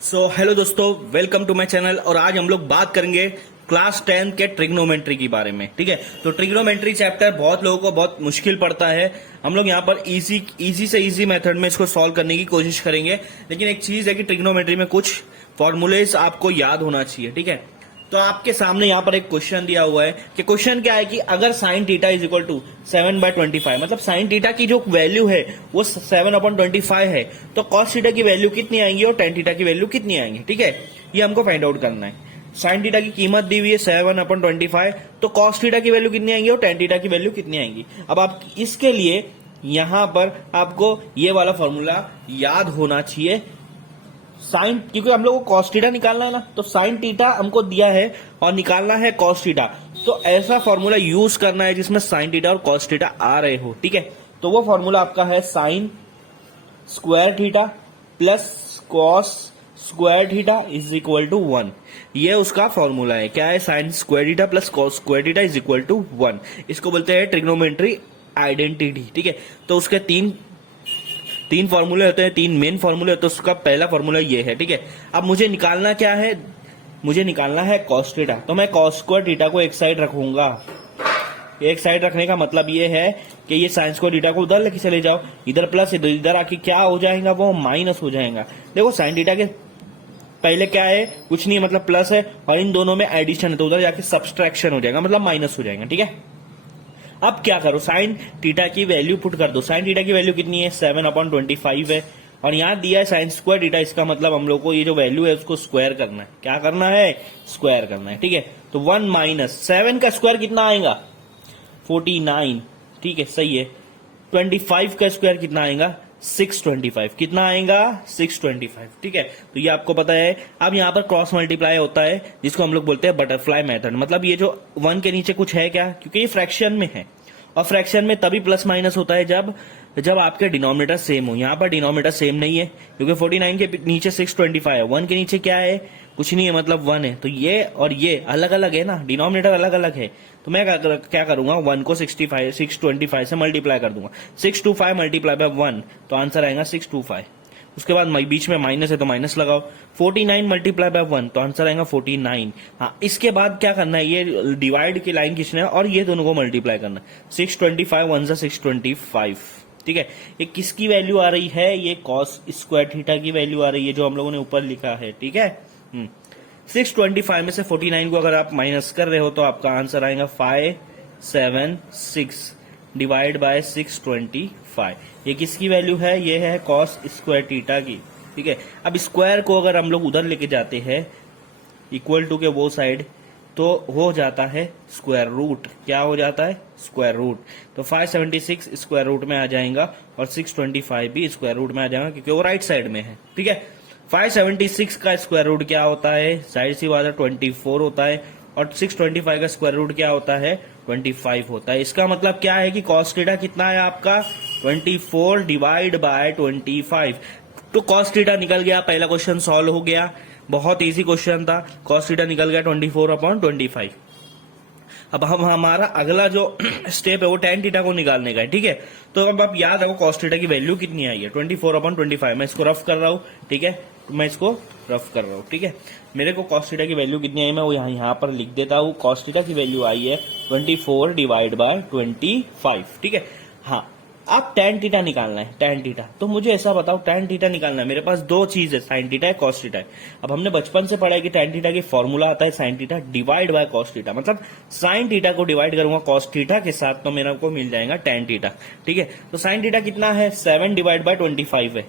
So hello दोस्तों, welcome to my channel. और आज हम लोग बात करेंगे क्लास 10 के ट्रिग्नोमेट्री के बारे में। ठीक है, तो ट्रिग्नोमेट्री चैप्टर बहुत लोगों को बहुत मुश्किल पड़ता है। हम लोग यहाँ पर इजी से इजी मेथड में इसको सॉल्व करने की कोशिश करेंगे। लेकिन एक चीज है कि ट्रिग्नोमेट्री में कुछ फॉर्मूलेज आपको याद होना चाहिए। ठीक है, तो आपके सामने यहाँ पर एक क्वेश्चन दिया हुआ है कि क्वेश्चन क्या है कि अगर sine theta is equal to 7/25, मतलब साइन थीटा की जो वैल्यू है वो 7/25 है, तो कॉस थीटा की वैल्यू कितनी आएंगी और टेन थीटा की वैल्यू कितनी आएंगी। ठीक है, ये हमको फाइंड आउट करना है। साइन थीटा की कीमत दी हुई है 7/25, तो कॉस थीटा की वैल्यू कितनी आएंगी और टेन थीटा की वैल्यू कितनी आएंगी। अब आप इसके लिए यहां पर आपको ये वाला फॉर्मूला याद होना चाहिए। साइन, क्योंकि हम लोग को कॉस थीटा निकालना है ना, तो साइन थीटा हमको दिया है और निकालना है कॉस थीटा। तो ऐसा फॉर्मूला यूज करना है जिसमें साइन थीटा और कॉस थीटा आ रहे हो। ठीक है, तो वो फॉर्मूला आपका है sine square theta plus cos square theta is equal to 1। ये उसका फॉर्मूला है। क्या है? Sine square theta plus cos square theta is equal to 1। इसको बोलते हैं ट्रिग्नोमेट्री आइडेंटिटी। ठीक है, तो उसके तीन फॉर्मूले होते हैं, तीन मेन फॉर्मूले होते हैं। उसका पहला फॉर्मूला ये है। ठीक है, अब मुझे निकालना क्या है? मुझे निकालना है कॉस थीटा। तो मैं कॉस स्क्वायर थीटा को एक साइड रखूंगा। एक साइड रखने का मतलब ये है कि ये साइन स्क्वायर थीटा को उधर लेके चले जाओ, इधर प्लस इधर आके क्या हो जाएगा, वो माइनस हो जाएगा। देखो साइन थीटा के पहले क्या है, कुछ नहीं है, मतलब प्लस है, और इन दोनों में एडिशन है, तो उधर जाके सब्सट्रैक्शन हो जाएगा, मतलब माइनस हो जाएगा। ठीक है, अब क्या करो, साइन थीटा की वैल्यू पुट कर दो। साइन थीटा की वैल्यू कितनी है? 7/25 है, और यहां दिया है साइन स्क्वायर थीटा। इसका मतलब हम लोग को ये जो वैल्यू है उसको स्क्वायर करना है। क्या करना है? स्क्वायर करना है। ठीक है, तो 1 माइनस 7 का स्क्वायर कितना आएगा? 49। ठीक है, सही है। 25 का स्क्वायर कितना आएगा? 625। कितना आएगा? 625। ठीक है, तो ये आपको पता है। अब यहाँ पर क्रॉस मल्टीप्लाई होता है, जिसको हम लोग बोलते हैं बटरफ्लाई मेथड। मतलब ये जो 1 के नीचे कुछ है क्या, क्योंकि ये फ्रैक्शन में है, और फ्रैक्शन में तभी प्लस माइनस होता है जब आपके डिनोमिनेटर सेम हो। यहाँ पर डिनोमिनेटर सेम नहीं है, क्योंकि 49 के नीचे 625 है, 1 के नीचे क्या है? कुछ नहीं है, मतलब 1 है। तो ये और ये अलग अलग है ना, डिनोमिनेटर अलग अलग है। तो मैं क्या करूंगा, 1 को 625 से मल्टीप्लाई कर दूंगा। 625 मल्टीप्लाई बाय 1, तो आंसर आएगा 625। उसके बाद बीच में माइनस है तो माइनस लगाओ। 49 मल्टीप्लाई बाय 1, तो आंसर आएगा 49। हाँ, इसके बाद क्या करना है, ये डिवाइड की लाइन खींचना है और ये दोनों को मल्टीप्लाई करना है। 625 1 625। ठीक है, ये किसकी वैल्यू आ रही है? ये कॉस स्क्वायर थीटा की वैल्यू आ रही है, जो हम लोगों ने ऊपर लिखा है। ठीक है, 625 में से 49 को अगर आप माइनस कर रहे हो तो आपका आंसर आएगा 576 डिवाइड बाय 625। ये किसकी वैल्यू है? ये है कॉस स्क्वायर थीटा की। ठीक है, अब स्क्वायर को अगर हम लोग उधर लेके जाते हैं इक्वल टू के वो साइड, तो हो जाता है स्क्वायर रूट। क्या हो जाता है? Square root. तो 576 स्क्वायर रूट में आ जाएगा और 625 भी स्क्वायर रूट में आ जाएगा, क्योंकि वो राइट साइड में है। ठीक है, 576 का स्क्वायर रूट क्या होता है? साइड सी बात है, 24 होता है। और 625 का स्क्वायर रूट क्या होता है? 25 होता है। इसका मतलब क्या है कि कॉस थीटा कितना है आपका? 24 डिवाइड बाय 25। तो कॉस थीटा निकल गया, पहला क्वेश्चन सॉल्व हो गया। बहुत इजी क्वेश्चन था, कॉस थीटा निकल गया 24/25। अब हम हमारा अगला जो स्टेप है वो टेन थीटा को निकालने का है। ठीक है, तो अब आप याद रखो कॉस थीटा की वैल्यू कितनी आई है? 24/25। मैं इसको रफ कर रहा हूँ। ठीक है, तो मैं इसको रफ कर रहा हूँ। ठीक है, मेरे को कॉस थीटा की वैल्यू कितनी आई मैं वो यहाँ पर लिख देता हूँ। कॉस थीटा की वैल्यू आई है 24 डिवाइड बाय 25। ठीक है, हाँ, अब टेन थीटा निकालना है। टेन थीटा, तो मुझे ऐसा बताओ, टेन थीटा निकालना है। मेरे पास दो चीज है, साइन थीटा है, कॉस थीटा है। अब हमने बचपन से पढ़ा है कि टेन थीटा की फॉर्मूला आता है sine theta divide by cos theta. मतलब साइन थीटा को डिवाइड करूंगा कॉस थीटा के साथ, तो मेरे को मिल जाएगा टेन थीटा। ठीक है, तो साइन थीटा कितना है? 7 डिवाइड बाय 25 है,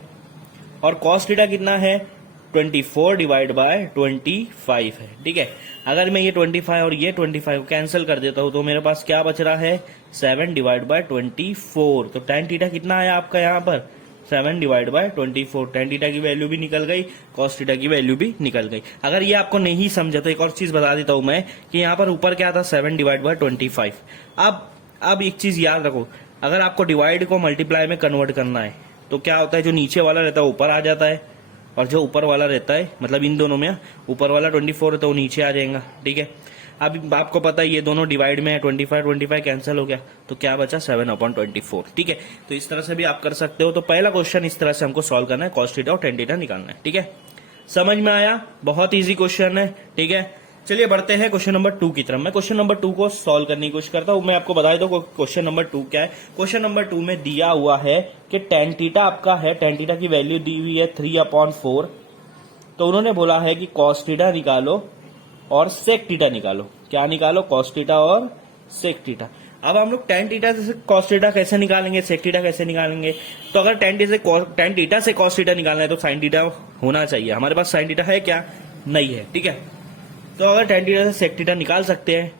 और कॉस थीटा कितना है? 24 डिवाइड बाय 25 है। ठीक है, अगर मैं ये 25 और ये 25 कैंसिल कर देता हूं तो मेरे पास क्या बच रहा है? 7 डिवाइड बाय 24। तो टेन थीटा कितना आया आपका यहाँ पर? 7 डिवाइड बाय 24। टेन थीटा की वैल्यू भी निकल गई, कॉस थीटा की वैल्यू भी निकल गई। अगर ये आपको नहीं समझा तो एक और चीज बता देता हूं मैं कि यहाँ पर ऊपर क्या था? 7 डिवाइड बाय 25। अब एक चीज याद रखो, अगर आपको डिवाइड को मल्टीप्लाई में कन्वर्ट करना है तो क्या होता है, जो नीचे वाला रहता है ऊपर आ जाता है, और जो ऊपर वाला रहता है, मतलब इन दोनों में ऊपर वाला 24 है तो वो नीचे आ जाएगा। ठीक है, अब आपको पता है ये दोनों डिवाइड में है, 25 कैंसिल हो गया, तो क्या बचा? 7/24। ठीक है, तो इस तरह से भी आप कर सकते हो। तो पहला क्वेश्चन इस तरह से हमको सॉल्व करना है, कॉस थीटा और टेन थीटा निकालना है। ठीक है, समझ में आया? बहुत इजी क्वेश्चन है, ठीक है। चलिए बढ़ते हैं क्वेश्चन नंबर 2 की तरफ। मैं क्वेश्चन नंबर 2 को सॉल्व करने की कोशिश करता हूं। मैं आपको बता दूं क्वेश्चन नंबर 2 क्या है। क्वेश्चन नंबर 2 में दिया हुआ है कि tan थीटा आपका है, tan थीटा की वैल्यू दी हुई है 3/4। तो उन्होंने बोला है कि cos थीटा निकालो और sec थीटा निकालो। क्या निकालो? cos थीटा और sec थीटा। अब हम लोग tan थीटा से cos थीटा कैसे निकालेंगे, sec थीटा कैसे निकालेंगे? तो अगर tan थीटा से cos थीटा निकालना है तो sin थीटा होना चाहिए। हमारे पास sin थीटा है क्या? नहीं है, ठीक है। तो अगर tan थीटा से sec थीटा निकाल सकते हैं,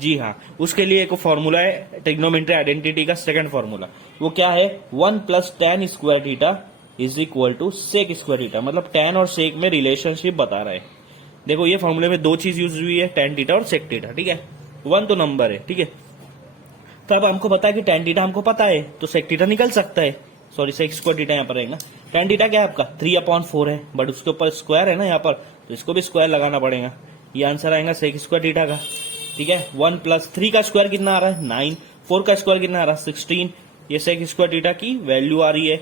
जी हाँ, उसके लिए एक फॉर्मूला है ट्रिग्नोमेट्री आइडेंटिटी का, सेकंड फॉर्मूला। वो क्या है? 1 + tan square theta is equal to sec square theta. मतलब tan और sec में रिलेशनशिप बता रहा है। देखो ये फॉर्मूले में दो चीज यूज हुई है, tan थीटा और sec थीटा, ठीक है। 1 तो नंबर है, ठीक है। तो अब हमको पता है कि tan थीटा हमको पता है, तो sec थीटा निकल सकता है। सॉरी, sec स्क्वायर थीटा यहाँ पर रहेगा। tan थीटा क्या है आपका? 3/4 है, बट उसके ऊपर स्क्वायर है ना यहाँ पर, तो इसको भी स्क्वायर लगाना पड़ेगा। ये आंसर आएगा sec स्क्वायर थीटा का, ठीक है। 1 + 3 का स्क्वायर कितना आ रहा है? 9। 4 का स्क्वायर कितना आ रहा है? 16। ये sec स्क्वायर थीटा की वैल्यू आ रही है।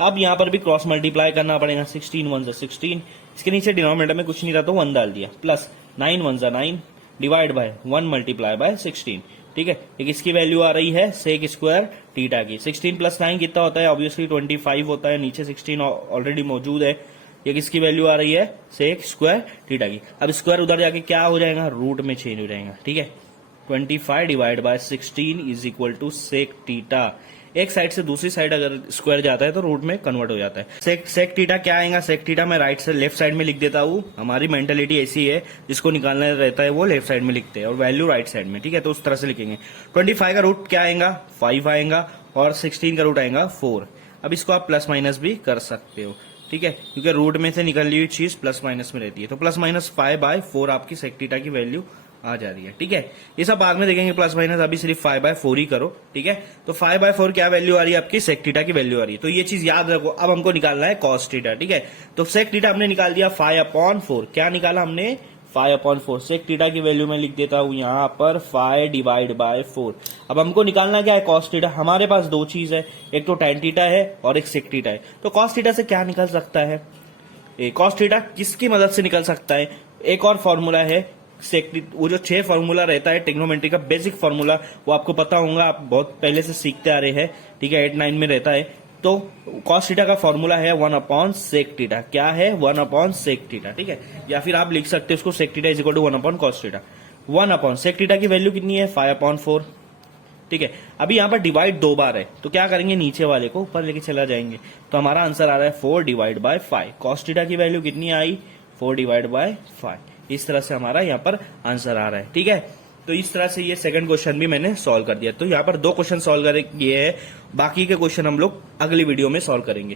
अब यहाँ पर भी क्रॉस मल्टीप्लाई करना पड़ेगा। 16 1 16, इसके नीचे डिनोमिनेटर में कुछ नहीं रहा तो 1 डाल दिया, plus 9 1 9 divide by 1 multiply by 16, ठीक है। एक इसकी वैल्यू आ रही है sec स्क्वायर थीटा की। 16 + 9 कितना होता है? ऑब्वियसली 25 होता है। नीचे 16 ऑलरेडी मौजूद है। ये किसकी वैल्यू आ रही है? sec स्क्वायर थीटा की। अब स्क्वायर उधर जाके क्या हो जाएगा? रूट में चेंज हो जाएगा, ठीक है। 25 divide by 16 is equal to sec theta. एक साइड से दूसरी साइड अगर स्क्वायर जाता है तो रूट में कन्वर्ट हो जाता है। sec थीटा क्या आएगा? sec थीटा मैं राइट से लेफ्ट साइड में लिख देता हूँ। हमारी मेंटेलिटी ऐसी है, जिसको निकालना रहता है वो लेफ्ट साइड में लिखते हैं और वैल्यू राइट साइड में, ठीक है। तो उस तरह से लिखेंगे। 25 का रूट क्या आएगा? 5 आएगा और 16 का रूट आएगा 4। अब इसको आप प्लस माइनस भी कर सकते हो, ठीक है, क्योंकि रूट में से निकली हुई चीज प्लस माइनस में रहती है। तो +-5/4 आपकी sec थीटा की वैल्यू आ जा रही है, ठीक है। ये सब बाद में देखेंगे प्लस माइनस, अभी सिर्फ 5/4 ही करो, ठीक है। तो 5/4 क्या वैल्यू आ रही है आपकी? sec थीटा की वैल्यू आ रही है। तो ये चीज याद रखो। अब हमको निकालना है cos थीटा, ठीक है। तो sec थीटा हमने निकाल दिया 5/4। क्या निकाला हमने? 5/4। sec थीटा की वैल्यू मैं लिख देता हूं यहां पर 5 डिवाइड बाय 4। अब हमको निकालना क्या है? cos theta. हमारे पास दो चीज है, एक तो tan थीटा है और एक sec थीटा है। तो cos थीटा से क्या निकल सकता है? cos थीटा किसकी मदद से निकल सकता है? एक और फॉर्मूला है वो जो 6 फॉर्मूला रहता है ट्रिग्नोमेट्री का, बेसिक फॉर्मूला, वो आपको पता होगा, आप बहुत पहले से सीखते आ रहे हैं, ठीक है। 8 9 में रहता है। तो cos थीटा का फॉर्मूला है 1/sec थीटा। क्या है? 1/sec थीटा, ठीक है। या फिर आप लिख सकते हो उसको sec theta is equal to 1/cos theta. 1/sec theta की वैल्यू कितनी है? 5/4, ठीक है। अभी यहाँ पर डिवाइड 2 बार है, तो क्या करेंगे? नीचे वाले को ऊपर लेके चला जाएंगे। तो हमारा आंसर आ रहा है 4 डिवाइड बाय 5। cos थीटा की वैल्यू कितनी आई? 4 डिवाइड बाय 5। इस तरह से हमारा यहाँ पर आंसर आ रहा है, ठीक है। तो इस तरह से ये सेकंड क्वेश्चन भी मैंने सॉल्व कर दिया। तो यहाँ पर 2 क्वेश्चन सॉल्व किए हैं, बाकी के क्वेश्चन हम लोग अगली वीडियो में सॉल्व करेंगे।